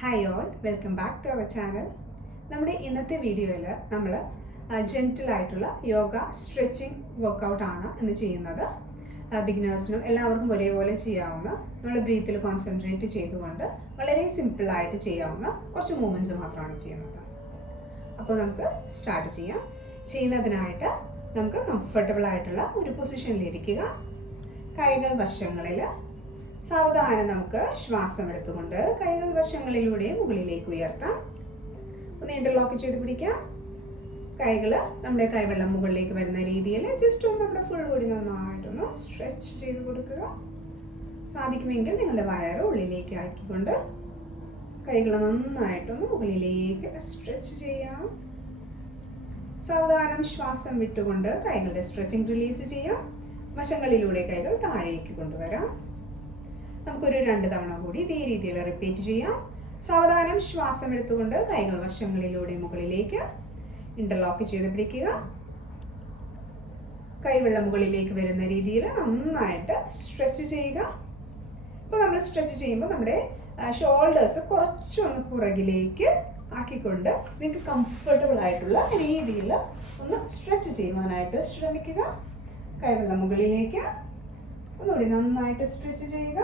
Hi all, welcome back to our channel. നമ്മുടെ ഇന്നത്തെ വീഡിയോയിൽ നമ്മൾ ജെൻറ്റിലായിട്ടുള്ള യോഗ സ്ട്രെച്ചിങ് വർക്കൗട്ടാണ് ഇന്ന് ചെയ്യുന്നത്. ബിഗിനേഴ്സിനും എല്ലാവർക്കും ഒരേപോലെ ചെയ്യാവുന്ന, നമ്മൾ ബ്രീത്തിൽ കോൺസെൻട്രേറ്റ് ചെയ്തുകൊണ്ട് വളരെ സിമ്പിളായിട്ട് ചെയ്യാവുന്ന കുറച്ച് മൂവ്മെൻറ്റ്സ് മാത്രമാണ് ചെയ്യുന്നത്. അപ്പോൾ നമുക്ക് സ്റ്റാർട്ട് ചെയ്യാം. ചെയ്യുന്നതിനായിട്ട് നമുക്ക് കംഫർട്ടബിൾ ആയിട്ടുള്ള ഒരു പൊസിഷനിലിരിക്കുക. കൈകൾ വശങ്ങളിൽ, സാവധാനം നമുക്ക് ശ്വാസം എടുത്തുകൊണ്ട് കൈകൾ വശങ്ങളിലൂടെ മുകളിലേക്ക് ഉയർത്താം. ഒന്ന് ഇന്റർലോക്ക് ചെയ്ത് പിടിക്കാം. കൈകൾ നമ്മുടെ കൈവെള്ളം മുകളിലേക്ക് വരുന്ന രീതിയിൽ ജസ്റ്റ് ഒന്ന് നമ്മുടെ ഫുൾ ബോഡി നന്നായിട്ടൊന്ന് സ്ട്രെച്ച് ചെയ്ത് കൊടുക്കുക. സാധിക്കുമെങ്കിൽ നിങ്ങളുടെ വയറ് ഉള്ളിലേക്ക് ആക്കിക്കൊണ്ട് കൈകൾ നന്നായിട്ടൊന്ന് മുകളിലേക്ക് സ്ട്രെച്ച് ചെയ്യാം. സാവധാനം ശ്വാസം വിട്ടുകൊണ്ട് കൈകളുടെ സ്ട്രെച്ചിങ് റിലീസ് ചെയ്യാം. വശങ്ങളിലൂടെ കൈകൾ താഴേക്ക് കൊണ്ടുവരാം. നമുക്കൊരു 2 തവണ കൂടി ഇതേ രീതിയിൽ റിപ്പീറ്റ് ചെയ്യാം. സാവധാനം ശ്വാസം എടുത്തുകൊണ്ട് കൈകൾ വശങ്ങളിലൂടെ മുകളിലേക്ക് ഇന്റർലോക്ക് ചെയ്ത് പിടിക്കുക. കൈവെള്ളം മുകളിലേക്ക് വരുന്ന രീതിയിൽ നന്നായിട്ട് സ്ട്രെച്ച് ചെയ്യുക. ഇപ്പോൾ നമ്മൾ സ്ട്രെച്ച് ചെയ്യുമ്പോൾ നമ്മുടെ ഷോൾഡേഴ്സ് കുറച്ചൊന്ന് പുറകിലേക്ക് ആക്കിക്കൊണ്ട് നിങ്ങൾക്ക് കംഫർട്ടബിൾ ആയിട്ടുള്ള രീതിയിൽ ഒന്ന് സ്ട്രെച്ച് ചെയ്യുവാനായിട്ട് ശ്രമിക്കുക. കൈവെള്ളം മുകളിലേക്ക് ഒന്നുകൂടി നന്നായിട്ട് സ്ട്രെച്ച് ചെയ്യുക.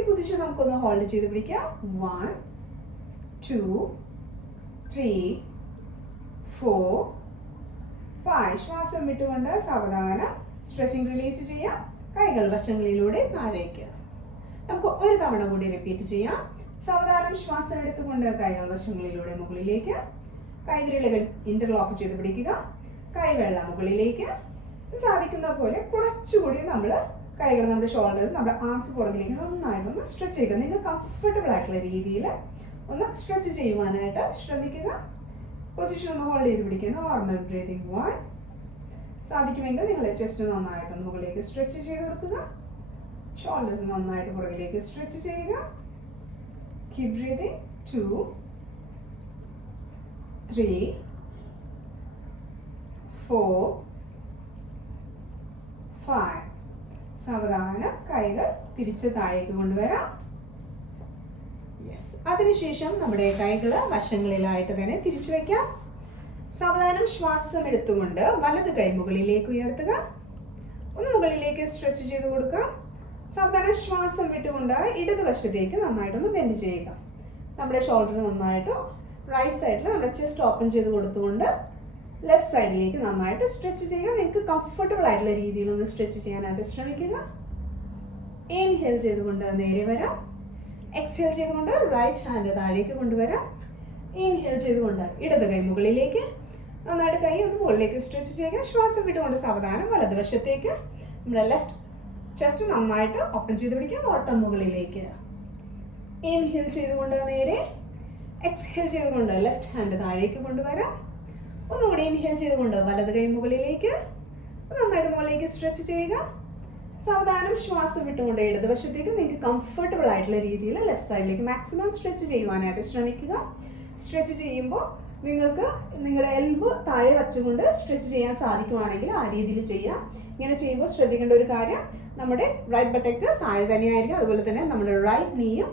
ഈ പൊസിഷൻ നമുക്കൊന്ന് ഹോൾഡ് ചെയ്ത് പിടിക്കാം. 1 2 3 4 5. ശ്വാസം വിട്ടുകൊണ്ട് സാവധാനം സ്ട്രെച്ചിങ് റിലീസ് ചെയ്യാം. കൈകൾ വശങ്ങളിലൂടെ താഴേക്ക്. നമുക്ക് ഒരു തവണ കൂടി റിപ്പീറ്റ് ചെയ്യാം. സാവധാനം ശ്വാസം എടുത്തുകൊണ്ട് കൈകൾ വശങ്ങളിലൂടെ മുകളിലേക്ക്. കൈവിരലുകൾ ഇന്റർലോക്ക് ചെയ്ത് പിടിക്കുക. കൈവെള്ള മുകളിലേക്ക്. സാധിക്കുന്ന പോലെ കുറച്ചുകൂടി നമ്മൾ കൈകൾ, നമ്മുടെ ഷോൾഡേഴ്സ്, നമ്മുടെ ആംസ് പുറകിലേക്ക് നന്നായിട്ടൊന്ന് സ്ട്രെച്ച് ചെയ്യുക. നിങ്ങൾക്ക് കംഫർട്ടബിൾ ആയിട്ടുള്ള രീതിയിൽ ഒന്ന് സ്ട്രെച്ച് ചെയ്യുവാനായിട്ട് ശ്രമിക്കുക. പൊസിഷൻ ഒന്ന് ഹോൾഡ് ചെയ്ത് പിടിക്കുക. Normal breathing 1. സാധിക്കുമെങ്കിൽ നിങ്ങൾ ചെസ്റ്റ് നന്നായിട്ടൊന്ന് മുകളിലേക്ക് സ്ട്രെച്ച് ചെയ്ത് കൊടുക്കുക. ഷോൾഡേഴ്സ് നന്നായിട്ട് പുറകിലേക്ക് സ്ട്രെച്ച് ചെയ്യുക. Keep breathing. 2 3 4 5. സാവധാനം കൈകൾ തിരിച്ച് താഴേക്ക് കൊണ്ടുവരാം. യെസ്. അതിനുശേഷം നമ്മുടെ കൈകൾ വശങ്ങളിലായിട്ട് തന്നെ തിരിച്ചു വയ്ക്കാം. സാവധാനം ശ്വാസം എടുത്തുകൊണ്ട് വലത് കൈ മുകളിലേക്ക് ഉയർത്തുക. ഒന്ന് മുകളിലേക്ക് സ്ട്രെച്ച് ചെയ്ത് കൊടുക്കുക. സാവധാനം ശ്വാസം വിട്ടുകൊണ്ട് ഇടതുവശത്തേക്ക് നന്നായിട്ടൊന്ന് ബെൻഡ് ചെയ്യുക. നമ്മുടെ ഷോൾഡർ നന്നായിട്ട് റൈറ്റ് സൈഡിൽ നമ്മുടെ ചെസ്റ്റ് ഓപ്പൺ ചെയ്ത് കൊടുത്തുകൊണ്ട് ലെഫ്റ്റ് സൈഡിലേക്ക് നന്നായിട്ട് സ്ട്രെച്ച് ചെയ്യുക. നിങ്ങൾക്ക് കംഫർട്ടബിൾ ആയിട്ടുള്ള രീതിയിൽ ഒന്ന് സ്ട്രെച്ച് ചെയ്യാനായിട്ട് ശ്രമിക്കുക. ഇൻഹേൽ ചെയ്തുകൊണ്ട് നേരെ വരാം. എക്സ്ഹേൽ ചെയ്തുകൊണ്ട് റൈറ്റ് ഹാൻഡ് താഴേക്ക് കൊണ്ടുവരാം. ഇൻഹേൽ ചെയ്തുകൊണ്ട് ഇടത് കൈ മുകളിലേക്ക്. നന്നായിട്ട് കൈ ഒന്ന് മുകളിലേക്ക് സ്ട്രെച്ച് ചെയ്യുക. ശ്വാസം വിട്ടുകൊണ്ട് സാവധാനം വലതുവശത്തേക്ക് നമ്മുടെ ലെഫ്റ്റ് ചെസ്റ്റ് നന്നായിട്ട് ഓപ്പൺ ചെയ്ത് പിടിക്കുക. ഓട്ടം മുകളിലേക്ക്. ഇൻഹേൽ ചെയ്തുകൊണ്ട് നേരെ. എക്സ്ഹേൽ ചെയ്തുകൊണ്ട് ലെഫ്റ്റ് ഹാൻഡ് താഴേക്ക് കൊണ്ടുവരാം. ഒന്നുകൂടി ഇൻഹേൽ ചെയ്തുകൊണ്ട് വലത് കൈ മുകളിലേക്ക്. നന്നായിട്ട് മുകളിലേക്ക് സ്ട്രെച്ച് ചെയ്യുക. സാവധാനം ശ്വാസം വിട്ടുകൊണ്ട് ഇടതുവശത്തേക്ക് നിങ്ങൾക്ക് കംഫർട്ടബിൾ ആയിട്ടുള്ള രീതിയിൽ ലെഫ്റ്റ് സൈഡിലേക്ക് മാക്സിമം സ്ട്രെച്ച് ചെയ്യുവാനായിട്ട് ശ്രമിക്കുക. സ്ട്രെച്ച് ചെയ്യുമ്പോൾ നിങ്ങൾക്ക് നിങ്ങളുടെ എൽബോ താഴെ വച്ചുകൊണ്ട് സ്ട്രെച്ച് ചെയ്യാൻ സാധിക്കുവാണെങ്കിൽ ആ രീതിയിൽ ചെയ്യാം. ഇങ്ങനെ ചെയ്യുമ്പോൾ ശ്രദ്ധിക്കേണ്ട ഒരു കാര്യം, നമ്മുടെ റൈറ്റ് ബട്ടക്ക് താഴെ തന്നെയായിരിക്കും. അതുപോലെ തന്നെ നമ്മുടെ റൈറ്റ് നീയും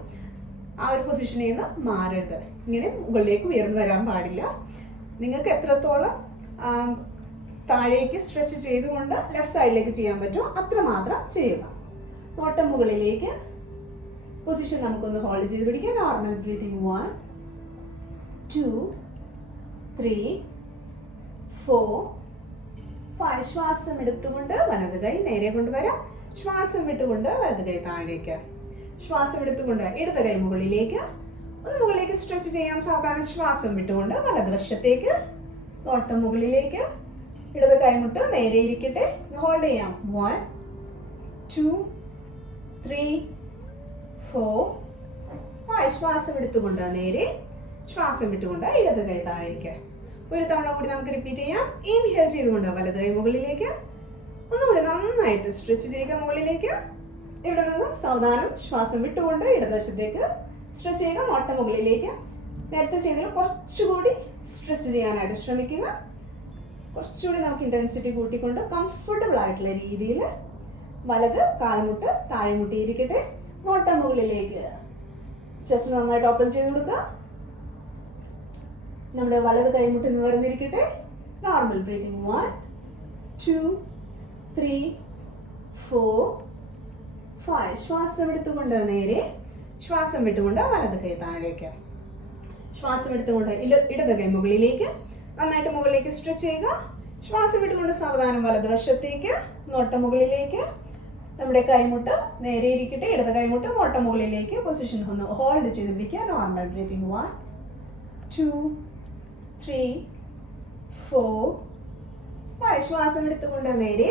ആ ഒരു പൊസിഷനിൽ നിന്ന് മാറരുത്. ഇങ്ങനെ മുകളിലേക്ക് ഉയർന്നു വരാൻ പാടില്ല. നിങ്ങൾക്ക് എത്രത്തോളം താഴേക്ക് സ്ട്രെച്ച് ചെയ്തുകൊണ്ട് ലെഫ്റ്റ് സൈഡിലേക്ക് ചെയ്യാൻ പറ്റുമോ അത്രമാത്രം ചെയ്യുക. ഓട്ടം മുകളിലേക്ക്. പൊസിഷൻ നമുക്കൊന്ന് ഹോൾഡ് ചെയ്ത് പിടിക്കാം. Normal breathing 1 2 3 4 5. ശ്വാസം എടുത്തുകൊണ്ട് വലത് കൈ നേരെ കൊണ്ടുവരാം. ശ്വാസം വിട്ടുകൊണ്ട് വലത് കൈ താഴേക്ക്. ശ്വാസം എടുത്തുകൊണ്ട് ഇടത് കൈ മുകളിലേക്ക്. ഒന്ന് മുകളിലേക്ക് സ്ട്രെച്ച് ചെയ്യാം. സാധാരണ ശ്വാസം വിട്ടുകൊണ്ട് വലതുവശത്തേക്ക്. ഓട്ടം മുകളിലേക്ക്. ഇടത് കൈമുട്ട് നേരെ ഇരിക്കട്ടെ. ഹോൾഡ് ചെയ്യാം. 1 2 3 4 5. ശ്വാസം എടുത്തുകൊണ്ട് നേരെ. ശ്വാസം വിട്ടുകൊണ്ട് ഇടത് കൈ താഴേക്ക്. ഒരു തവണ കൂടി നമുക്ക് റിപ്പീറ്റ് ചെയ്യാം. ഇൻഹേൽ ചെയ്തുകൊണ്ട് വലത് കൈ മുകളിലേക്ക്. ഒന്നുകൂടി നന്നായിട്ട് സ്ട്രെച്ച് ചെയ്യുക മുകളിലേക്ക്. ഇവിടെ നിന്ന് സാവധാനം ശ്വാസം വിട്ടുകൊണ്ട് ഇടതുവശത്തേക്ക് സ്ട്രെച്ച് ചെയ്യുക. ഓട്ടം മുകളിലേക്ക്. നേരത്തെ ചെയ്തതിൽ കുറച്ചുകൂടി സ്ട്രെച്ച് ചെയ്യാനായിട്ട് ശ്രമിക്കുക. കുറച്ചുകൂടി നമുക്ക് ഇൻറ്റൻസിറ്റി കൂട്ടിക്കൊണ്ട് കംഫർട്ടബിൾ ആയിട്ടുള്ള രീതിയിൽ വലത് കാൽമുട്ട് താഴെ മുട്ടിയിരിക്കട്ടെ. നോട്ടം മുകളിലേക്ക്. ചെസ്റ്റ് നന്നായിട്ട് ഓപ്പൺ ചെയ്ത് കൊടുക്കുക. നമ്മുടെ വലത് കൈമുട്ട് നിവർന്നിരിക്കട്ടെ. Normal breathing. 1 2 3 4 5. ശ്വാസം എടുത്തുകൊണ്ട് നേരെ, ശ്വാസം വിട്ടുകൊണ്ട് വലത് കൈ താഴേക്ക്. ശ്വാസം എടുത്തുകൊണ്ട് ഇടത് കൈ മുകളിലേക്ക്, നന്നായിട്ട് മുകളിലേക്ക് സ്ട്രെച്ച് ചെയ്യുക. ശ്വാസം വിട്ടുകൊണ്ട് സാവധാനം വലതുവശത്തേക്ക്, നോട്ടം മുകളിലേക്ക്. നമ്മുടെ കൈമുട്ട് നേരെ ഇരിക്കട്ടെ. ഇടത് കൈമുട്ട് നോട്ടം മുകളിലേക്ക്. പൊസിഷൻ ഒന്ന് ഹോൾഡ് ചെയ്ത് പിടിക്കുക. Normal breathing. 1 2 3 4 5. ശ്വാസം എടുത്തുകൊണ്ട് നേരെ,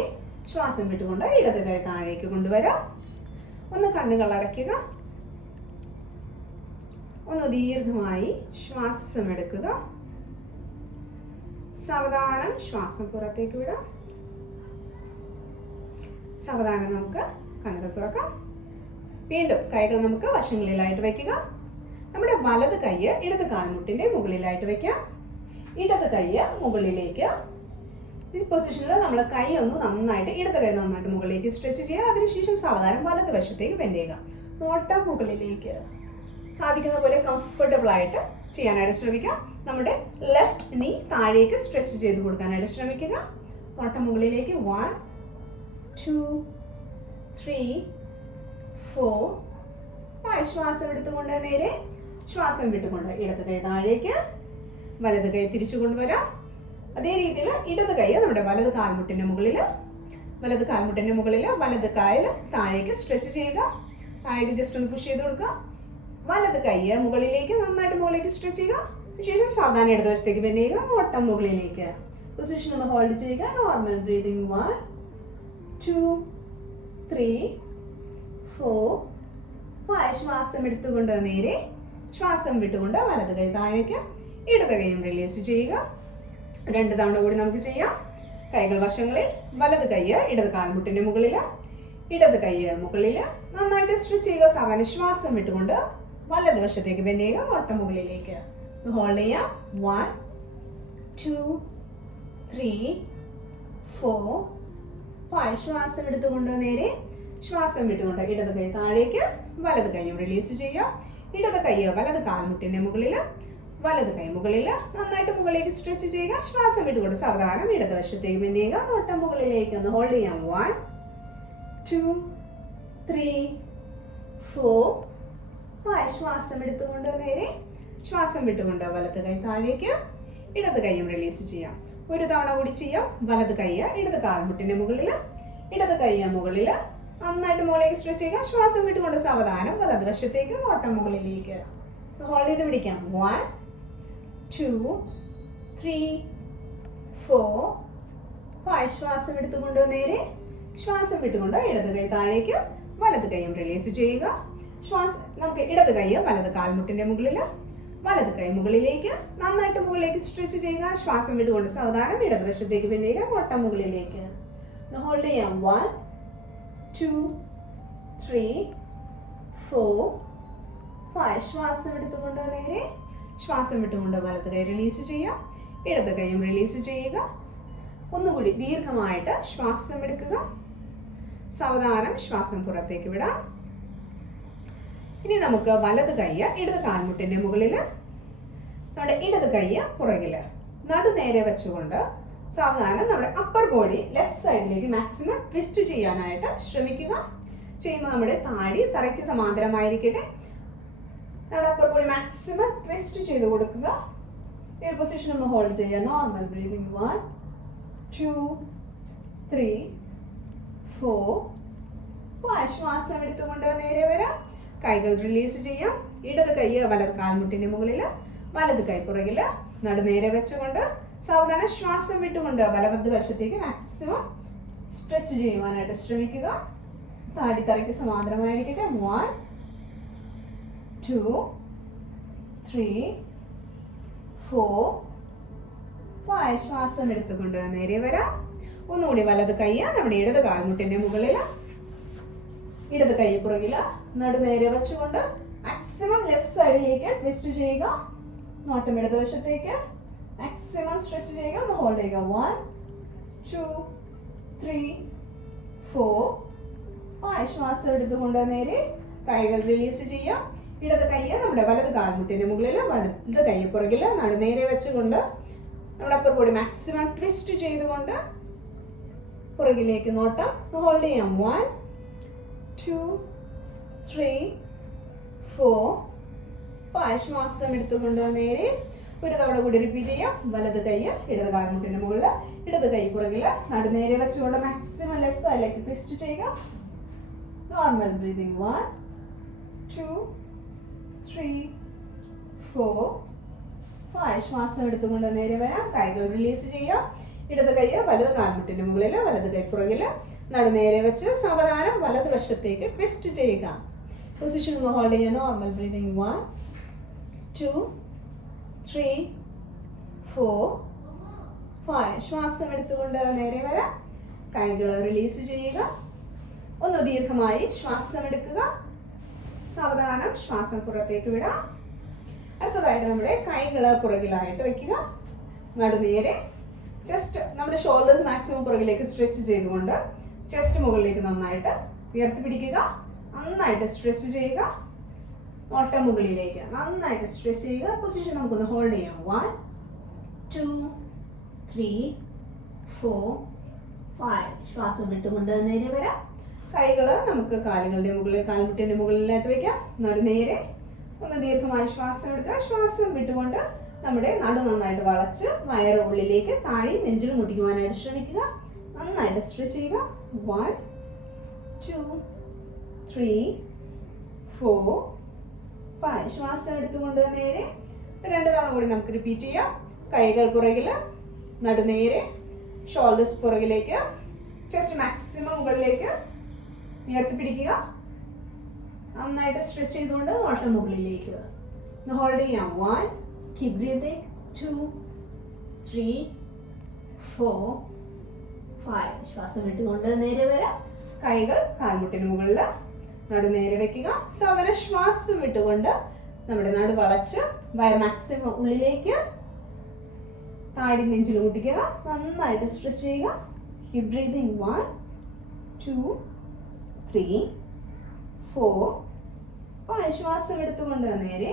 ശ്വാസം വിട്ടുകൊണ്ട് ഇടത് കൈ താഴേക്ക് കൊണ്ടുവരാം. ഒന്ന് കണ്ണുകൾ അടയ്ക്കുക. ഒന്ന് ദീർഘമായി ശ്വാസം എടുക്കുക. സാവധാനം ശ്വാസം പുറത്തേക്ക് വിടാം. സാവധാനം നമുക്ക് കണ്ണുകൾ തുറക്കാം. വീണ്ടും കൈകൾ നമുക്ക് വശങ്ങളിലായിട്ട് വയ്ക്കുക. നമ്മുടെ വലത് കൈ ഇടത് കാൽമുട്ടിന്റെ മുകളിലായിട്ട് വയ്ക്കാം. ഇടത് കൈ മുകളിലേക്ക്. ഈ പൊസിഷനിൽ നമ്മൾ കൈ ഒന്ന് നന്നായിട്ട്, ഇടത് കൈ നന്നായിട്ട് മുകളിലേക്ക് സ്ട്രെച്ച് ചെയ്യുക. അതിനുശേഷം സാവധാനം വലത് വശത്തേക്ക് ബെൻഡ് ചെയ്യുക. നോട്ടം മുകളിലേക്ക്. സാധിക്കുന്ന പോലെ കംഫർട്ടബിൾ ആയിട്ട് ചെയ്യാനായിട്ട് ശ്രമിക്കുക. നമ്മുടെ ലെഫ്റ്റ് നീ താഴേക്ക് സ്ട്രെച്ച് ചെയ്ത് കൊടുക്കാനായിട്ട് ശ്രമിക്കുക. നോട്ടം മുകളിലേക്ക്. 1 2 3 4 5. ശ്വാസം എടുത്തുകൊണ്ട് നേരെ, ശ്വാസം വിട്ടുകൊണ്ട് ഇടത് കൈ താഴേക്ക്, വലത് കൈ തിരിച്ചു കൊണ്ടുവരാം. അതേ രീതിയിൽ ഇടത് കൈ നമ്മുടെ വലത് കാൽമുട്ടിന്റെ മുകളിൽ, വലത് കായൽ താഴേക്ക് സ്ട്രെച്ച് ചെയ്യുക. താഴേക്ക് ജസ്റ്റ് ഒന്ന് പുഷ് ചെയ്ത് കൊടുക്കുക. വലത് കൈ മുകളിലേക്ക്, നന്നായിട്ട് മുകളിലേക്ക് സ്ട്രെച്ച് ചെയ്യുക. ശേഷം സാധാരണ ഇടതുവശത്തേക്ക് ബെൻഡ് ചെയ്യുക. നോട്ടം മുകളിലേക്ക്. പൊസിഷൻ ഒന്ന് ഹോൾഡ് ചെയ്യുക. Normal breathing. 1 2 3 4 5. ശ്വാസം എടുത്തുകൊണ്ട് നേരെ, ശ്വാസം വിട്ടുകൊണ്ട് വലത് കൈ താഴേക്ക്, ഇടത് കൈയും റിലീസ് ചെയ്യുക. 2 തവണ കൂടി നമുക്ക് ചെയ്യാം. കൈകൾ വശങ്ങളിൽ, വലത് കൈ ഇടത് കാൽമുട്ടിന്റെ മുകളിൽ, ഇടത് കൈ മുകളിൽ, നന്നായിട്ട് സ്ട്രെച്ച് ചെയ്യുക. സാവധാനം ശ്വാസം വിട്ടുകൊണ്ട് വലത് വശത്തേക്ക് ബെൻഡ് ചെയ്യുക. നോട്ടം മുകളിലേക്ക്. ഹോൾഡ് ചെയ്യാം. 1 2 3 4 5. ശ്വാസം എടുത്തുകൊണ്ട് നേരെ, ശ്വാസം വിട്ടുകൊണ്ട് ഇടത് കൈ താഴേക്ക്, വലത് കൈയും റിലീസ് ചെയ്യുക. ഇടത് കൈ വലത് കാൽമുട്ടിന്റെ മുകളിൽ, വലത് കൈ മുകളിൽ, നന്നായിട്ട് മുകളിലേക്ക് സ്ട്രെച്ച് ചെയ്യുക. ശ്വാസം വിട്ടുകൊണ്ട് സാവധാനം ഇടതുവശത്തേക്ക് ബെൻഡ് ചെയ്യുക. നോട്ടം മുകളിലേക്ക്. ഒന്ന് ഹോൾഡ് ചെയ്യാം. 1 2 3 4 5. ശ്വാസം എടുത്തുകൊണ്ട് നേരെ, ശ്വാസം വിട്ടുകൊണ്ട് വലത് കൈ താഴേക്ക്, ഇടത് കൈയും റിലീസ് ചെയ്യാം. 1 തവണ കൂടി ചെയ്യാം. വലത് കൈ ഇടത് കാൽമുട്ടിന്റെ മുകളിൽ, ഇടത് കൈ മുകളിൽ, നന്നായിട്ട് മുകളിലേക്ക് സ്ട്രെച്ച് ചെയ്യുക. ശ്വാസം വിട്ടുകൊണ്ട് സാവധാനം വലതുവശത്തേക്ക്, നോട്ടം മുകളിലേക്ക്. ഹോൾഡ് ചെയ്ത് പിടിക്കാം. 1 2 3 4 5. ശ്വാസം എടുത്തുകൊണ്ട് നേരെ, ശ്വാസം വിട്ടുകൊണ്ട് ഇടത് കൈ താഴേക്ക്, വലത് കൈയും റിലീസ് ചെയ്യുക. നമുക്ക് ഇടത് കൈ വലത് കാൽമുട്ടിന്റെ മുകളിൽ, വലത് കൈ മുകളിലേക്ക്, നന്നായിട്ട് മുകളിലേക്ക് സ്ട്രെച്ച് ചെയ്യുക. ശ്വാസം വിട്ടുകൊണ്ട് സാവധാനം ഇടതുവശത്തേക്ക് ബെൻഡ് ചെയ്യുക. നോട്ടം മുകളിലേക്ക്. ഹോൾഡ് ചെയ്യാം. 1 2 3 4 5. ശ്വാസം എടുത്തുകൊണ്ട് നേരെ, ശ്വാസം വിട്ടുകൊണ്ട് വലത് കൈ റിലീസ് ചെയ്യാം. ഇടത് കൈയും റിലീസ് ചെയ്യുക. ഒന്നുകൂടി ദീർഘമായിട്ട് ശ്വാസം എടുക്കുക. സാവധാനം ശ്വാസം പുറത്തേക്ക് വിടാം. ഇനി നമുക്ക് വലത് കൈ ഇടത് കാൽമുട്ടിന്റെ മുകളിൽ, നമ്മുടെ ഇടത് കൈ പുറകിൽ, നടു നേരെ വെച്ചുകൊണ്ട് സാവധാനം നമ്മുടെ അപ്പർ ബോഡി ലെഫ്റ്റ് സൈഡിലേക്ക് മാക്സിമം ട്വിസ്റ്റ് ചെയ്യാനായിട്ട് ശ്രമിക്കുക. ചെയ്യുമ്പോൾ നമ്മുടെ താടി തറയ്ക്ക് സമാന്തരമായിരിക്കട്ടെ. നമ്മുടെ അപ്പർ ബോഡി മാക്സിമം ട്വിസ്റ്റ് ചെയ്ത് കൊടുക്കുക. ഈ പൊസിഷൻ ഒന്ന് ഹോൾഡ് ചെയ്യുക. Normal breathing. 1 2 3 4 5. ശ്വാസം എടുത്തുകൊണ്ട് നേരെ വരാം. കൈകൾ റിലീസ് ചെയ്യാം. ഇടത് കൈ വലത് കാൽമുട്ടിന്റെ മുകളിൽ, വലത് കൈ പുറകിൽ, നടു നേരെ വെച്ചുകൊണ്ട് സാവധാനം ശ്വാസം വിട്ടുകൊണ്ട് വലത് വശത്തേക്ക് മാക്സിമം സ്ട്രെച്ച് ചെയ്യുവാനായിട്ട് ശ്രമിക്കുക. താടി തറയ്ക്ക് സമാന്തരമായിരിക്കട്ടെ. 1 2 3 4 5. ശ്വാസം എടുത്തുകൊണ്ട് നേരെ വരാം. ഒന്നുകൂടി വലത് കൈ നമ്മുടെ ഇടത് കാൽമുട്ടിന്റെ മുകളിൽ, ഇടത് കൈ പുറകിൽ, നടു നേരെ വെച്ചുകൊണ്ട് മാക്സിമം ലെഫ്റ്റ് സൈഡിലേക്ക് ട്വിസ്റ്റ് ചെയ്യുക. നോട്ടം ഇടതുവശത്തേക്ക് മാക്സിമം സ്ട്രെച്ച് ചെയ്യുക. ഒന്ന് ഹോൾഡ് ചെയ്യുക. 1 2 3 4 5. ശ്വാസം എടുത്തുകൊണ്ട് നേരെ കൈകൾ റിലീസ് ചെയ്യാം. ഇടത് കൈ നമ്മുടെ വലത് കാൽമുട്ടിന്റെ മുകളിൽ, വലത് കൈ പുറകിൽ, നടുനേരെ വെച്ചുകൊണ്ട് നമ്മുടെ അപ്പർ ബോഡി മാക്സിമം ട്വിസ്റ്റ് ചെയ്തുകൊണ്ട് പുറകിലേക്ക് നോട്ടം. ഹോൾഡ് ചെയ്യാം. 1 2 3 4 5. ശ്വാസം എടുത്തുകൊണ്ട് നേരെ ഒരു തവണ കൂടി റിപ്പീറ്റ് ചെയ്യാം. വലത് കൈ ഇടത് കാൽമുട്ടിന്റെ മുകളിൽ, ഇടത് കൈ പുറകിൽ, നടുനേരെ വെച്ചുകൊണ്ട് മാക്സിമം ലെഫ്റ്റ് സൈഡിലേക്ക് ട്വിസ്റ്റ് ചെയ്യുക. Normal breathing. 1 2 3 4 5. ശ്വാസം എടുത്തുകൊണ്ട് നേരെ വരാം. കൈകൾ റിലീസ് ചെയ്യാം. ഇടത് കൈ വലത് കാൽമുട്ടിന്റെ മുകളിൽ, വലത് കൈ പുറകിൽ, നടുനേരെ വെച്ച് സാവധാനം വലത് വശത്തേക്ക് ട്വിസ്റ്റ് ചെയ്യുക. പൊസിഷൻ ഹോൾഡ് ചെയ്യുക. Normal breathing. 1 2 3 4 5. ശ്വാസം എടുത്തുകൊണ്ട് നേരെ വരാം. കൈകൾ റിലീസ് ചെയ്യുക. ഒന്ന് ദീർഘമായി ശ്വാസം എടുക്കുക. സാവധാനം ശ്വാസം പുറത്തേക്ക് വിടാം. അടുത്തതായിട്ട് നമ്മുടെ കൈകൾ പുറകിലായിട്ട് വയ്ക്കുക. നടുനേരെ. ചെസ്റ്റ് നമ്മുടെ ഷോൾഡേഴ്സ് മാക്സിമം പുറകിലേക്ക് സ്ട്രെച്ച് ചെയ്തുകൊണ്ട് ചെസ്റ്റ് മുകളിലേക്ക് നന്നായിട്ട് ഉയർത്തിപ്പിടിക്കുക. നന്നായിട്ട് സ്ട്രെച്ച് ചെയ്യുക. നോട്ടം മുകളിലേക്ക് നന്നായിട്ട് സ്ട്രെച്ച് ചെയ്യുക. പൊസിഷൻ നമുക്കൊന്ന് ഹോൾഡ് ചെയ്യാം. 1 2 3 4 5. ശ്വാസം വിട്ടുകൊണ്ട് നേരെ വരാം. കൈകൾ നമുക്ക് കാലുകളുടെ മുകളിൽ, കാൽമുട്ടിന്റെ മുകളിലായിട്ട് വയ്ക്കാം. നടുനേരെ. ഒന്ന് ദീർഘമായി ശ്വാസം എടുക്കുക. ശ്വാസം വിട്ടുകൊണ്ട് നമ്മുടെ നടു നന്നായിട്ട് വളച്ച് വയറ് ഉള്ളിലേക്ക് താഴെ നെഞ്ചിൽ മുട്ടിക്കുവാനായിട്ട് ശ്രമിക്കുക. നന്നായിട്ട് സ്ട്രെച്ച് ചെയ്യുക. 1 2 3 4 5. ശ്വാസം എടുത്തുകൊണ്ട് നേരെ 2 തവണ കൂടി നമുക്ക് റിപ്പീറ്റ് ചെയ്യാം. കൈകൾ പുറകിൽ, നടുനേരെ, ഷോൾഡേഴ്സ് പുറകിലേക്ക്, ചെസ്റ്റ് മാക്സിമം മുകളിലേക്ക് ഉയർത്തിപ്പിടിക്കുക. നന്നായിട്ട് സ്ട്രെച്ച് ചെയ്തുകൊണ്ട് നോട്ടം മുകളിലേക്ക് ഹോൾഡ് ചെയ്യാം. 1 കീപ് ബ്രീതിങ്. 2 3 4 5. ശ്വാസം വിട്ടുകൊണ്ട് നേരെ വരാം. കൈകൾ കാൽമുട്ടിന് മുകളിൽ, നടുനേരെ വെക്കുക. സാധാരണ ശ്വാസം വിട്ടുകൊണ്ട് നമ്മുടെ നടു വളച്ച് വയർ മാക്സിമം ഉള്ളിലേക്ക് താടി നെഞ്ചിൽ കൂട്ടിക്കുക. നന്നായിട്ട് സ്ട്രെച്ച് ചെയ്യുക. Keep breathing. 1 2 3 4 5. ശ്വാസം എടുത്തുകൊണ്ട് നേരെ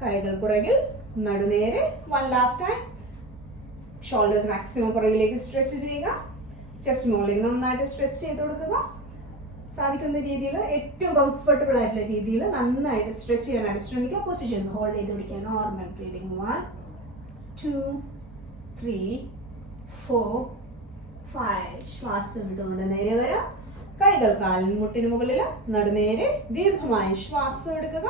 കൈകൾ പുറകിൽ, നടുനേരെ. 1 ലാസ്റ്റ് ടൈം. ഷോൾഡേഴ്സ് മാക്സിമം പുറകിലേക്ക് സ്ട്രെച്ച് ചെയ്യുക. ചെസ്റ്റ് മുകളിൽ നന്നായിട്ട് സ്ട്രെച്ച് ചെയ്ത് കൊടുക്കുക. സാധിക്കുന്ന രീതിയിൽ ഏറ്റവും കംഫർട്ടബിൾ ആയിട്ടുള്ള രീതിയിൽ നന്നായിട്ട് സ്ട്രെച്ച് ചെയ്യാനായിട്ട് ശ്രമിക്കുക. പൊസിഷൻ ഹോൾഡ് ചെയ്ത് പിടിക്കുക. Normal breathing. 1 2 3 4 5. ശ്വാസം വിട്ടുകൊണ്ട് നേരെ വരാം. കൈകൾ കാൽമുട്ടിന് മുകളിൽ, നടുനേരെ. ദീർഘമായി ശ്വാസം എടുക്കുക.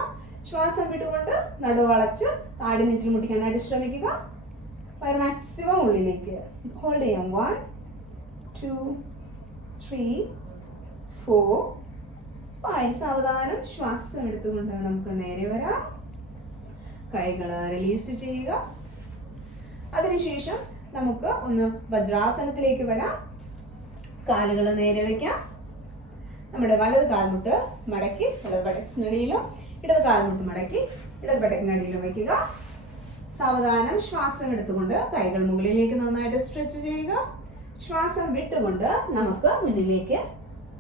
ശ്വാസം വിട്ടുകൊണ്ട് നടു വളച്ച് താടി നെഞ്ചിൽ മുട്ടിക്കാനായിട്ട് ശ്രമിക്കുക. വയർ മാക്സിമം ഉള്ളിലേക്ക് ഹോൾഡ് ചെയ്യാം. 1 2 3 4 5. സാവധാനം ശ്വാസം എടുത്തുകൊണ്ട് നമുക്ക് നേരെ വരാം. കൈകൾ റിലീസ് ചെയ്യുക. അതിനുശേഷം നമുക്ക് ഒന്ന് വജ്രാസനത്തിലേക്ക് വരാം. കാലുകൾ നേരെ വയ്ക്കാം. നമ്മുടെ വലത് കാൽമുട്ട് മടക്കി ഇടത് ബട്ടക്സിനടിയിലും, ഇടത് കാൽമുട്ട് മടക്കി ഇടത് ബട്ടക്കിനടിയിലും വയ്ക്കുക. സാവധാനം ശ്വാസം എടുത്തുകൊണ്ട് കൈകൾ മുകളിലേക്ക് നന്നായിട്ട് സ്ട്രെച്ച് ചെയ്യുക. ശ്വാസം വിട്ടുകൊണ്ട് നമുക്ക് മുന്നിലേക്ക്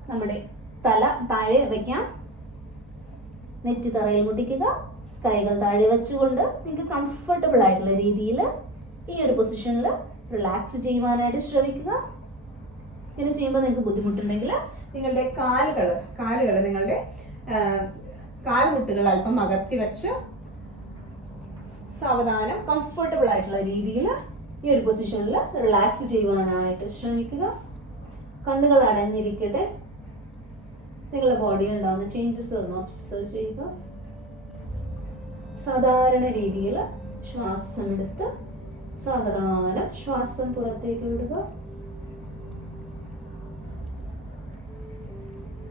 നമ്മുടെ തല താഴെ വയ്ക്കാം. നെറ്റ് തറയിൽ മുട്ടിക്കുക. കൈകൾ താഴെ വെച്ചുകൊണ്ട് നിങ്ങൾക്ക് കംഫർട്ടബിൾ ആയിട്ടുള്ള രീതിയിൽ ഈ ഒരു പൊസിഷനിൽ റിലാക്സ് ചെയ്യുവാനായിട്ട് ശ്രമിക്കുക. ഇങ്ങനെ ചെയ്യുമ്പോൾ നിങ്ങൾക്ക് ബുദ്ധിമുട്ടുണ്ടെങ്കിൽ നിങ്ങളുടെ കാലുകൾ നിങ്ങളുടെ കാൽമുട്ടുകൾ അല്പം അകത്തി വെച്ച് സാവധാനം കംഫർട്ടബിൾ ആയിട്ടുള്ള രീതിയിൽ ഈ ഒരു പൊസിഷനിൽ റിലാക്സ് ചെയ്യുവാനായിട്ട് ശ്രമിക്കുക. കണ്ണുകൾ അടഞ്ഞിരിക്കട്ടെ. നിങ്ങളുടെ ബോഡിയിൽ ഉണ്ടാകുന്ന ചേഞ്ചസ് ഒന്ന് ഒബ്സർവ് ചെയ്യുക. സാധാരണ രീതിയിൽ ശ്വാസം എടുത്ത് സാവധാനം ശ്വാസം പുറത്തേക്ക് വിടുക.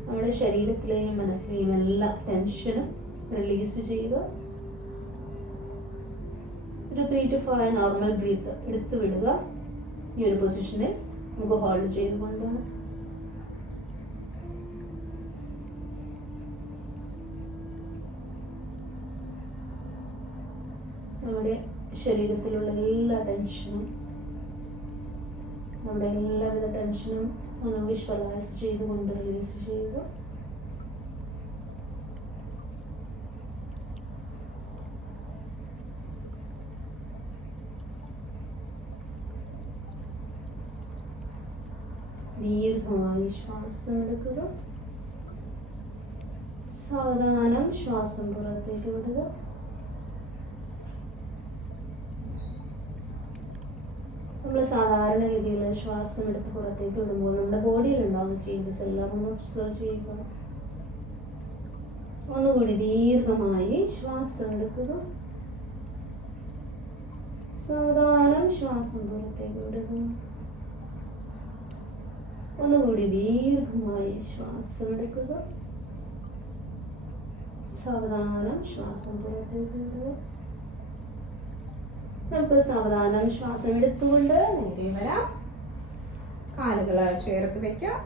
നമ്മുടെ ശരീരത്തിലെയും മനസ്സിലെയും എല്ലാ ടെൻഷനും റിലീസ് ചെയ്യുക. ഒരു 3 to 5 നോർമൽ ബ്രീത്ത് എടുത്തു വിടുക. ഈ ഒരു പൊസിഷനിൽ നമുക്ക് ഹോൾഡ് ചെയ്തുകൊണ്ടാണ്. നമ്മുടെ ശരീരത്തിലുള്ള എല്ലാ ടെൻഷനും, നമ്മുടെ എല്ലാവിധ ടെൻഷനും ഒന്ന് വിഷ്വലൈസ് ചെയ്തുകൊണ്ട് റിലീസ് ചെയ്യുക. ദീർഘമായി ശ്വാസം എടുക്കുക. സാവധാനം ശ്വാസം പുറത്തേക്ക് വിടുക. നമ്മൾ സാധാരണഗതിയിൽ ശ്വാസം എടുത്ത് പുറത്തേക്ക് വിടുമ്പോൾ നമ്മുടെ ബോഡിയിൽ ഉണ്ടാകുന്ന ചേഞ്ചസ് എല്ലാം ഒന്ന് ഒബ്സർവ് ചെയ്യുക. ഒന്നുകൂടി ദീർഘമായി ശ്വാസം എടുക്കുക. സാവധാനം ശ്വാസം പുറത്തേക്ക് വിടുക. ഒന്നുകൂടി ദീർഘമായി ശ്വാസം എടുക്കുക. സാവധാനം ശ്വാസം പുറത്തേക്ക് വിടുക. നമുക്ക് സാവധാനം ശ്വാസം എടുത്തുകൊണ്ട് നേരെ വരാം. കാലുകൾ ചേർത്ത് വെക്കാം.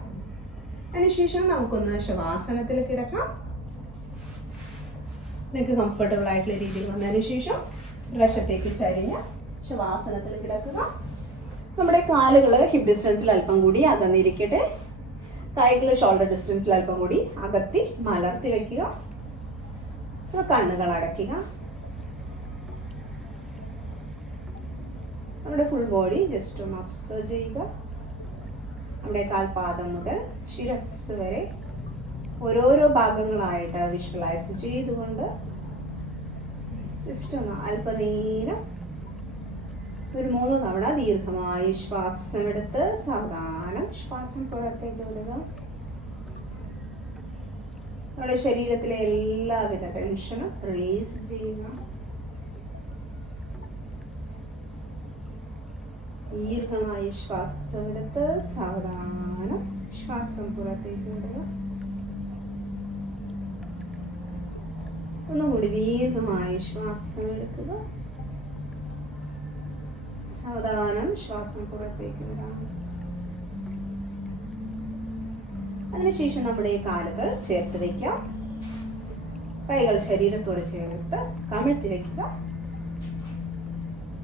അതിനുശേഷം നമുക്കൊന്ന് ശവാസനത്തിൽ കിടക്കാം. നിങ്ങൾക്ക് കംഫർട്ടബിൾ ആയിട്ടുള്ള രീതിയിൽ വന്നതിന് ശേഷം വശത്തേക്ക് ചരിഞ്ഞ് ശവാസനത്തിൽ കിടക്കുക. നമ്മുടെ കാലുകൾ ഹിപ്പ് ഡിസ്റ്റൻസിൽ അല്പം കൂടി അകന്നിരിക്കട്ടെ. കൈകൾ ഷോൾഡർ ഡിസ്റ്റൻസിൽ അല്പം കൂടി അകത്തി മലർത്തി വയ്ക്കുക. കണ്ണുകൾ അടയ്ക്കുക. നമ്മുടെ ഫുൾ ബോഡി ജസ്റ്റ് ഒന്ന് ഒബ്സർവ് ചെയ്യുക. നമ്മുടെ കാൽപാദം മുതൽ ശിരസ് വരെ ഓരോരോ ഭാഗങ്ങളായിട്ട് വിഷ്വലൈസ് ചെയ്തുകൊണ്ട് ജസ്റ്റ് ഒന്ന് അല്പനേരം ഒരു 3 തവണ ദീർഘമായി ശ്വാസമെടുത്ത് സാവധാനം ശ്വാസം പുറത്തേക്ക് വിടുക. നമ്മുടെ ശരീരത്തിലെ എല്ലാവിധ ടെൻഷനും റിലീസ് ചെയ്യുക. ദീർഘമായി ശ്വാസമെടുത്ത് സാവധാനം ശ്വാസം പുറത്തേക്ക് വിടുക. ഒന്നുകൂടി ദീർഘമായി ശ്വാസം എടുക്കുക. സാവധാനം ശ്വാസം പുറത്തേക്ക് വിടാം. അതിനുശേഷം നമ്മുടെ ഈ കാലുകൾ ചേർത്ത് വയ്ക്കാം. കൈകൾ ശരീരത്തോട് ചേർത്ത് കമിഴ്ത്തി വയ്ക്കുക.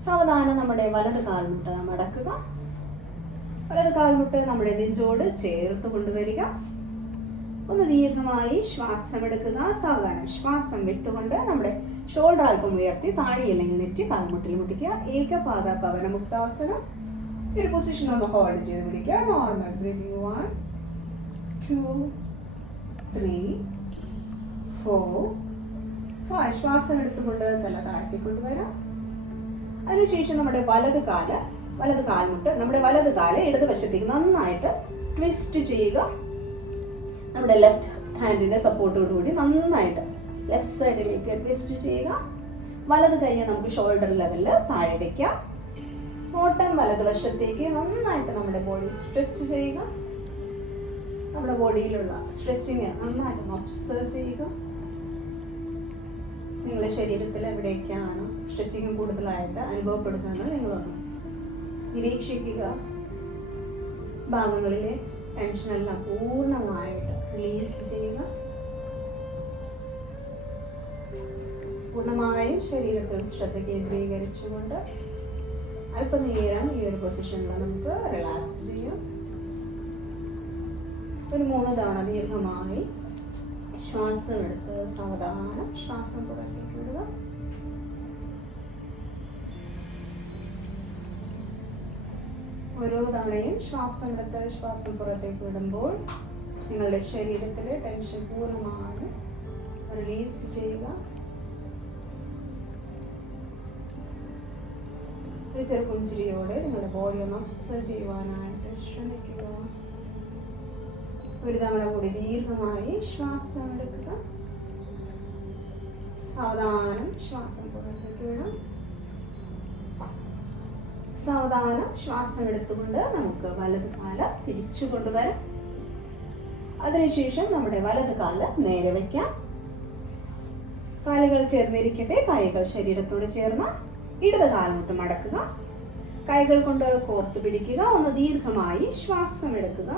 സാവധാനം നമ്മുടെ വലത് കാൽമുട്ട് മടക്കുക. വലത് കാൽമുട്ട് നമ്മുടെ നെഞ്ചോട് ചേർത്ത് കൊണ്ടുവരിക. ഒന്ന് ദീർഘമായി ശ്വാസം എടുക്കുക. സാവധാനം ശ്വാസം വിട്ടുകൊണ്ട് നമ്മുടെ ഷോൾഡർ അല്പം ഉയർത്തി താഴെയില്ലെങ്കിൽ നെറ്റ് കാൽമുട്ടിൽ മുട്ടിക്കുക. ഏകപാദ പവന മുക്താസനം. ഈ ഒരു പൊസിഷൻ ഒന്ന് ഹോൾഡ് ചെയ്ത് പിടിക്കുക. Normal breathing 1 2 3 4 5. ശ്വാസം എടുത്തുകൊണ്ട് തല താഴ്ത്തിക്കൊണ്ടുവരാം. അതിനുശേഷം നമ്മുടെ വലത് കാൽമുട്ട് നമ്മുടെ വലത് കാല് ഇടതുവശത്തേക്ക് നന്നായിട്ട് ട്വിസ്റ്റ് ചെയ്യുക. നമ്മുടെ ലെഫ്റ്റ് ഹാൻഡിന്റെ സപ്പോർട്ടോടുകൂടി നന്നായിട്ട് ലെഫ്റ്റ് സൈഡിലേക്ക് ട്വിസ്റ്റ് ചെയ്യുക. വലത് കൈ നമുക്ക് ഷോൾഡർ ലെവലിൽ താഴെ വയ്ക്കാം. നോട്ടം വലതുവശത്തേക്ക് നന്നായിട്ട് നമ്മുടെ ബോഡി സ്ട്രെച്ച് ചെയ്യുക. നമ്മുടെ ബോഡിയിലുള്ള സ്ട്രെച്ചിങ് നന്നായിട്ട് ഒബ്സർവ് ചെയ്യുക. നിങ്ങളുടെ ശരീരത്തിൽ എവിടേക്കാണ് സ്ട്രെച്ചിങ് കൂടുതലായിട്ട് അനുഭവപ്പെടുന്നത് നിങ്ങളൊന്ന് നിരീക്ഷിക്കുക. ഭാഗങ്ങളിലെ ടെൻഷനെല്ലാം പൂർണ്ണമായിട്ട് റിലീസ് ചെയ്യുക. പൂർണ്ണമായും ശരീരത്തിൽ ശ്രദ്ധ കേന്ദ്രീകരിച്ചുകൊണ്ട് അല്പനേരം ഈ ഒരു പൊസിഷനിൽ നമുക്ക് റിലാക്സ് ചെയ്യാം. ഒരു 3 തവണ ദീർഘമായി ശ്വാസം എടുത്ത് സാവധാനം ശ്വാസം പുറത്തേക്ക് വിടുക. ഓരോ തവണയും ശ്വാസം എടുത്ത് ശ്വാസം പുറത്തേക്ക് വിടുമ്പോൾ നിങ്ങളുടെ ശരീരത്തിലെ ടെൻഷൻ പൂർണ്ണമായും റിലീസ് ചെയ്യുക. ഒരു ചെറുപുഞ്ചിരിയോടെ നിങ്ങളുടെ ബോഡി ഒന്ന് ഒബ്സർവ് ചെയ്യുവാനായിട്ട് ശ്രമിക്കുക. ഒരു തവണ കൂടി ദീർഘമായി ശ്വാസം എടുക്കുക. സാവധാനം ശ്വാസം പുറത്തേക്ക് വിടാം. സാവധാനം ശ്വാസം എടുത്തുകൊണ്ട് നമുക്ക് വലത് കാല് തിരിച്ചു കൊണ്ടുവരാം. അതിനുശേഷം നമ്മുടെ വലത് കാല് നേരെ വയ്ക്കാം. കാലുകൾ ചേർന്നിരിക്കട്ടെ. കൈകൾ ശരീരത്തോട് ചേർന്ന് ഇടത് കാൽമുട്ട് മടക്കുക. കൈകൾ കൊണ്ട് കോർത്തു പിടിക്കുക. ഒന്ന് ദീർഘമായി ശ്വാസം എടുക്കുക.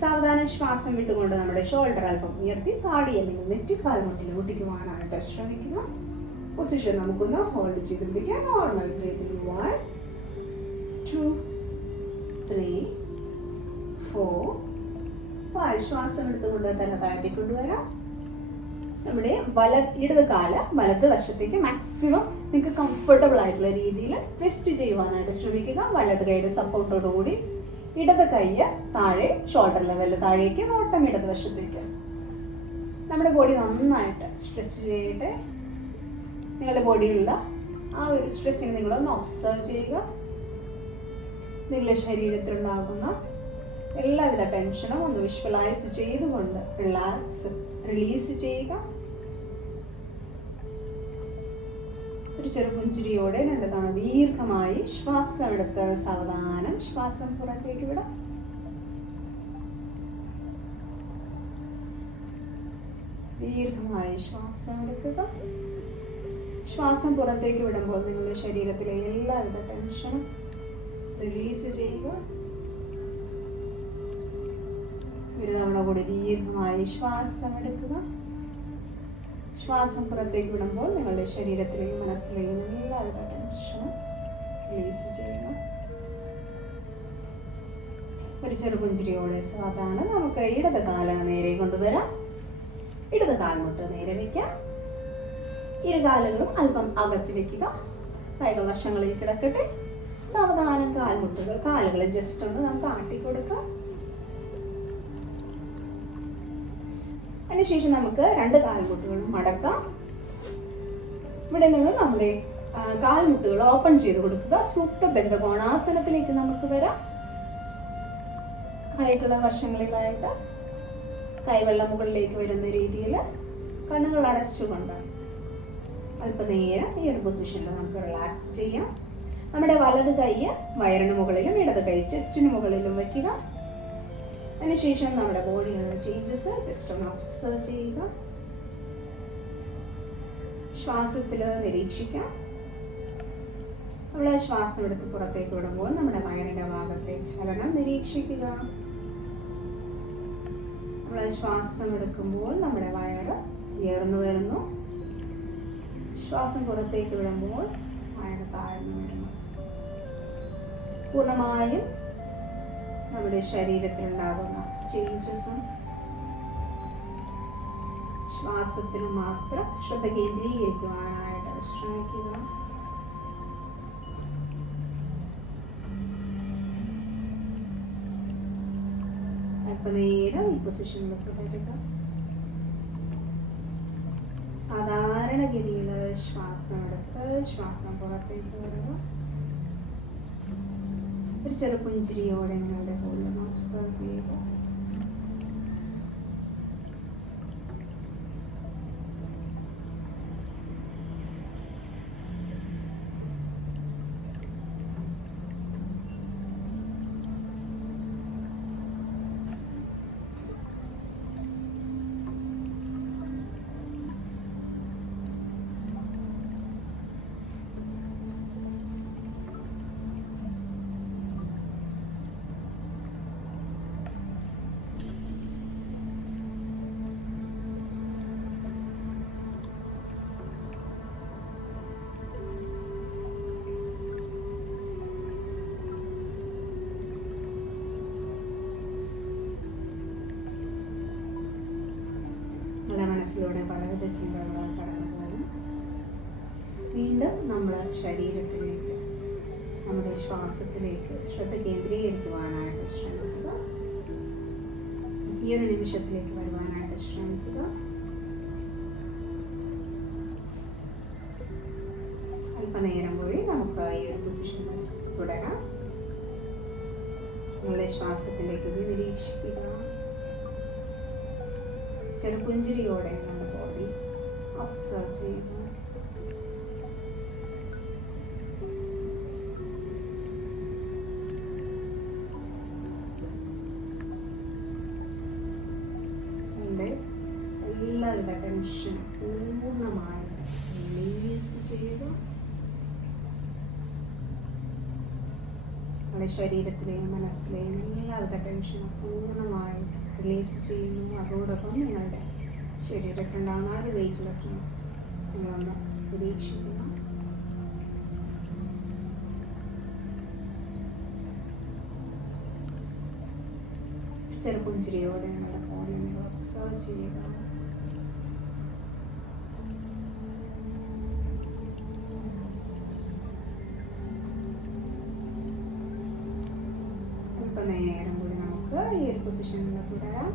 സാവധാനം ശ്വാസം വിട്ടുകൊണ്ട് നമ്മുടെ ഷോൾഡർ അല്പം ഉയർത്തി താടി അല്ലെങ്കിൽ നെറ്റ് കാൽമുട്ടിൽ മുട്ടിക്കുവാനായിട്ട് ശ്രമിക്കുക. പൊസിഷൻ നമുക്കൊന്ന് ഹോൾഡ് ചെയ്ത് പിടിക്കാം. Normal breathing 1 2 3 4 5. ശ്വാസം എടുത്തുകൊണ്ട് തന്നെ താഴ്ത്തിക്കൊണ്ടുവരാം. നമ്മുടെ ഇടത് കാല് വലത് വശത്തേക്ക് മാക്സിമം നിങ്ങൾക്ക് കംഫർട്ടബിൾ ആയിട്ടുള്ള രീതിയിൽ ട്വിസ്റ്റ് ചെയ്യുവാനായിട്ട് ശ്രമിക്കുക. വലത് കൈയുടെ സപ്പോർട്ടോടുകൂടി ഇടത് കൈ താഴെ ഷോൾഡർ ലെവലിൽ താഴേക്ക്, നോട്ടം ഇടതുവശത്തേക്ക്. നമ്മുടെ ബോഡി നന്നായിട്ട് സ്ട്രെച്ച് ചെയ്യട്ടെ. നിങ്ങളുടെ ബോഡിയിലുള്ള ആ ഒരു സ്ട്രെച്ചിങ് നിങ്ങളൊന്ന് ഒബ്സർവ് ചെയ്യുക. നിങ്ങളുടെ ശരീരത്തിലുണ്ടാകുന്ന എല്ലാവിധ ടെൻഷനും ഒന്ന് വിഷ്വലൈസ് ചെയ്തുകൊണ്ട് റിലീസ് ചെയ്യുക. ഒരു ചെറു പുഞ്ചിരിയോടെ 2 തവണ ദീർഘമായി ശ്വാസം എടുത്ത് സാവധാനം ശ്വാസം പുറത്തേക്ക് വിടാം. ദീർഘമായി ശ്വാസം എടുക്കുക. ശ്വാസം പുറത്തേക്ക് വിടുമ്പോൾ നിങ്ങളുടെ ശരീരത്തിലെ എല്ലാവിധ ടെൻഷനും റിലീസ് ചെയ്യുക. ഒരു തവണ കൂടി ദീർഘമായി ശ്വാസം എടുക്കുക. ശ്വാസം പുറത്തേക്ക് വിടുമ്പോൾ നിങ്ങളുടെ ശരീരത്തിലെയും മനസ്സിലെയും എല്ലാവിധ ടെൻഷനും റിലീസ് ചെയ്യുക. ഒരു ചെറുപുഞ്ചിരിയോടെ സാധാരണ നമുക്ക് ഇടത് കാലം നേരെ കൊണ്ടുവരാം. ഇടത് കാൽമുട്ട് നേരെ വയ്ക്കാം. ഇരുകാലുകളും അല്പം അകത്തി വെക്കുക. കൈകൾ വശങ്ങളിൽ കിടക്കട്ടെ. സാവധാനം കാലുകൾ ജസ്റ്റ് ഒന്ന് നമുക്ക് ആട്ടിക്കൊടുക്കാം. അതിനുശേഷം നമുക്ക് 2 കാൽമുട്ടുകളും മടക്കാം. ഇവിടെ നിന്ന് നമ്മുടെ കാൽമുട്ടുകൾ ഓപ്പൺ ചെയ്ത് കൊടുക്കുക. സൂക്ത ബന്ധ കോണാസനത്തിലേക്ക് നമുക്ക് വരാം. കൈകൾ വശങ്ങളിലായിട്ട് കൈവെള്ളം മുകളിലേക്ക് വരുന്ന രീതിയിൽ കണ്ണുകൾ അടച്ചുകൊണ്ട് അല്പനേരം ഈ ഒരു പൊസിഷനിൽ നമുക്ക് റിലാക്സ് ചെയ്യാം. നമ്മുടെ വലത് കൈ വയറിന് മുകളിലും ഇടത് കൈ ചെസ്റ്റിന് മുകളിലും വയ്ക്കുക. അതിനുശേഷം നമ്മുടെ ബോഡിയിലുള്ള ചേഞ്ചസ് ജസ്റ്റ് ഒന്ന് ഒബ്സർവ് ചെയ്യുക. ശ്വാസത്തിൽ നിരീക്ഷിക്കാം. നമ്മൾ ശ്വാസം എടുത്ത് പുറത്തേക്ക് വിടുമ്പോൾ നമ്മുടെ വയറിൻ്റെ ഭാഗത്തെ ചലനം നിരീക്ഷിക്കുക. നമ്മൾ ശ്വാസം എടുക്കുമ്പോൾ നമ്മുടെ വയറ് ഉയർന്നു വരുന്നു. ശ്വാസം പുറത്തേക്ക് വിടുമ്പോൾ വയറ് താഴ്ന്നു വരുന്നു. പൂർണ്ണമായും നമ്മുടെ ശരീരത്തിലുണ്ടാകുന്ന ചേഞ്ചസും ശ്വാസത്തിൽ മാത്രം ശ്രദ്ധ കേന്ദ്രീകരിക്കുവാനായിട്ട് ശ്രമിക്കുക. അല്പനേരം ഈ പൊസിഷനിൽ തുടരുക. സാധാരണഗതിയിൽ ശ്വാസം എടുത്ത് ശ്വാസം പുറത്തേക്ക് വിടുക. ഒരു ചെറു പുഞ്ചിരിയോടെ നിങ്ങളുടെ ബോഡിയെ ഒബ്സർവ് ചെയ്യുക. മനസ്സിലൂടെ പലവിധ ചിന്തകൾ കടന്നു പോകും. വീണ്ടും നമ്മൾ ശരീരത്തിലേക്ക്, നമ്മുടെ ശ്വാസത്തിലേക്ക് ശ്രദ്ധ കേന്ദ്രീകരിക്കുവാനായിട്ട് ശ്രമിക്കുക. ഈ ഒരു നിമിഷത്തിലേക്ക് വരുവാനായിട്ട് ശ്രമിക്കുക. അല്പനേരം കൂടി നമുക്ക് ഈ ഒരു പൊസിഷനിൽ തുടരാം. നിങ്ങളുടെ ശ്വാസത്തിലേക്ക് നിരീക്ഷിക്കുക. ചെറുപുഞ്ചിരിയോടെ നമ്മുടെ ബോഡി ഒബ്സർവ് ചെയ്യുന്നു. എൻ്റെ എല്ലാവരുടെ ടെൻഷനും പൂർണ്ണമായി റിലീസ് ചെയ്യുക. നമ്മുടെ ശരീരത്തിലെയും മനസ്സിലെയും എല്ലാവിധ ടെൻഷനും പൂർണ്ണമായി റിലീസ് ചെയ്യുന്നു. അതോടൊപ്പം നിങ്ങളുടെ ശരീരത്തിലുണ്ടാകുന്ന ഒരു വെയ്റ്റ്ലെസ്നെസ് നിങ്ങളൊന്ന് നിരീക്ഷിക്കുക. ചെറുപുഞ്ചിരിയോടെ നിങ്ങളുടെ ബോഡി നിങ്ങൾ ഒബ്സർവ് ചെയ്യുക. അല്പനേരം കൂടി നമുക്ക് ഈ ഒരു പൊസിഷനിൽ തുടരാം.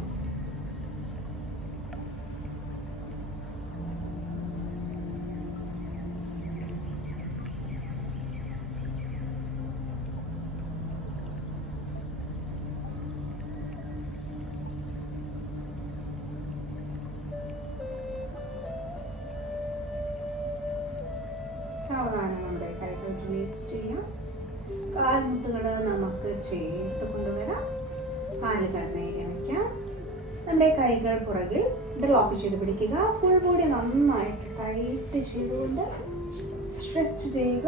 സാവധാനം നമ്മുടെ കൈകൾ റിലീസ് ചെയ്യാം. കാൽമുട്ടുകൾ നമുക്ക് ചേർത്ത് കൊണ്ടുവരാം. കാലുകൾ നേരെ വയ്ക്കാം. നമ്മുടെ കൈകൾ പുറകിൽ ലോക്ക് ചെയ്ത് പിടിക്കുക. ഫുൾ ബോഡി നന്നായിട്ട് ടൈറ്റ് ചെയ്തുകൊണ്ട് സ്ട്രെച്ച് ചെയ്യുക.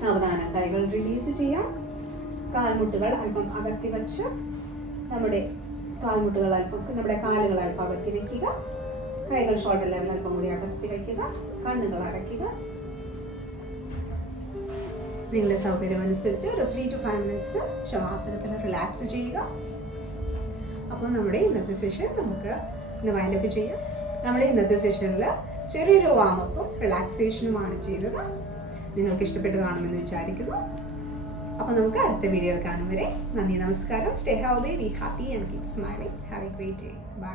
സാവധാനം കൈകൾ റിലീസ് ചെയ്യാം. കാൽമുട്ടുകൾ അല്പം അകത്തി വച്ച് നമ്മുടെ കാലുകൾ അല്പം അകത്തി വയ്ക്കുക. കൈകൾ ഷോൾഡർ ലെവൽ അല്പം കൂടി അകത്തി വയ്ക്കുക. കണ്ണുകൾ അടയ്ക്കുക. നിങ്ങളുടെ സൗകര്യം അനുസരിച്ച് ഒരു 3 to 5 മിനിറ്റ്സ് ശവാസനത്തിൽ റിലാക്സ് ചെയ്യുക. അപ്പോൾ നമ്മുടെ ഇന്നത്തെ സെഷൻ നമുക്ക് ഇന്ന് വൈൻഡപ്പ് ചെയ്യാം. നമ്മുടെ ഇന്നത്തെ സെഷനിൽ ചെറിയൊരു വാമപ്പും റിലാക്സേഷനുമാണ് ചെയ്തത്. നിങ്ങൾക്ക് ഇഷ്ടപ്പെട്ട് കാണുമെന്ന് വിചാരിക്കുന്നു. അപ്പോൾ നമുക്ക് അടുത്ത വീഡിയോയിൽ കാണും വരെ നന്ദി, നമസ്കാരം. Stay healthy, be happy and keep smiling. Have a great day. By.